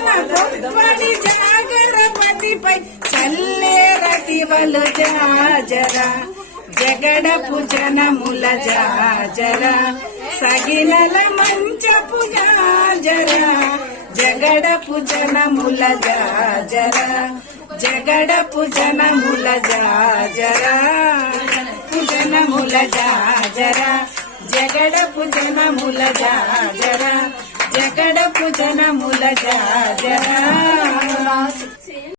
జల్లన గొప్పడి జాగరపతిపై చల్లే రతివలు జాజర జగడపు జనముల జాజర సగినల మంచపు జాజర జగడపు జనముల జాజర జగడపు జనముల జాజర జనముల జాజర జగడపు జనముల జాజర జగడపు జనముల జాజర